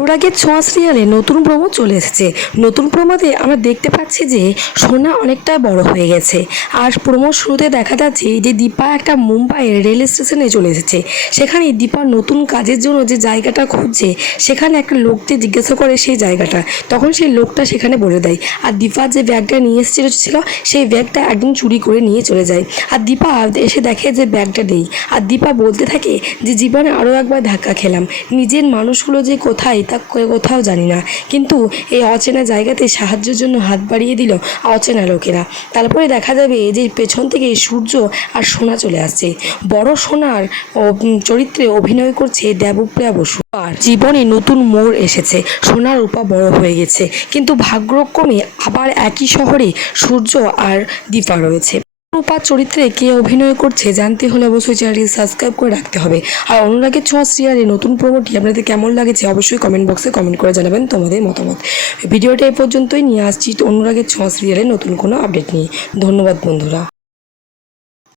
অনুরাগের ছোঁয়া সিরিয়ালে নতুন প্রমো চলে এসেছে। নতুন প্রমোতে আমরা দেখতে পাচ্ছি যে সোনা অনেকটা বড় হয়ে গেছে। আর প্রমোর শুরুতে দেখা যাচ্ছে যে দীপা একটা মুম্বাইয়ের রেল স্টেশনে চলে এসেছে। সেখানে দীপা নতুন কাজের জন্য যে জায়গাটা খুঁজছে, সেখানে একটা লোককে জিজ্ঞাসা করে সেই জায়গাটা। তখন সেই লোকটা সেখানে বলে দেয়। আর দীপা যে ব্যাগটা নিয়ে এসেছিল, ছিল, সেই ব্যাগটা একদিন চুরি করে নিয়ে চলে যায়। আর দীপা এসে দেখে যে ব্যাগটা নেই। আর দীপা বলতে থাকে যে, জীবনে আরও একবার ধাক্কা খেলাম। নিজের মানুষগুলো যে কোথায় তা কোথাও জানি না। কিন্তু এই অচেনা জায়গাতে সাহায্যের জন্য হাত বাড়িয়ে দিল অচেনা লোকেরা। তারপরে দেখা যাবে যে পেছন থেকে সূর্য আর সোনা চলে আসছে। বড় সোনার চরিত্রে অভিনয় করছে দেবপ্রিয়া বসু। আর জীবনে নতুন মোড় এসেছে। সোনার রূপা বড় হয়ে গেছে। কিন্তু ভাগ্যক্রমে আবার একই শহরে সূর্য আর দীপা রয়েছে। রূপার চরিত্রে কে অভিনয় করছে জানতে হলে অবশ্যই চ্যানেলটি সাবস্ক্রাইব করে রাখতে হবে। আর অনুরাগের ছোঁয়া সিরিয়ালের নতুন প্রোমোটি আপনাদের কেমন লাগেছে অবশ্যই কমেন্ট বক্সে কমেন্ট করে জানাবেন তোমাদের মতামত। ভিডিওটা এ পর্যন্তই, নিয়ে আসছি অনুরাগের ছোঁয়া সিরিয়ালের নতুন কোনো আপডেট নিয়ে। ধন্যবাদ বন্ধুরা।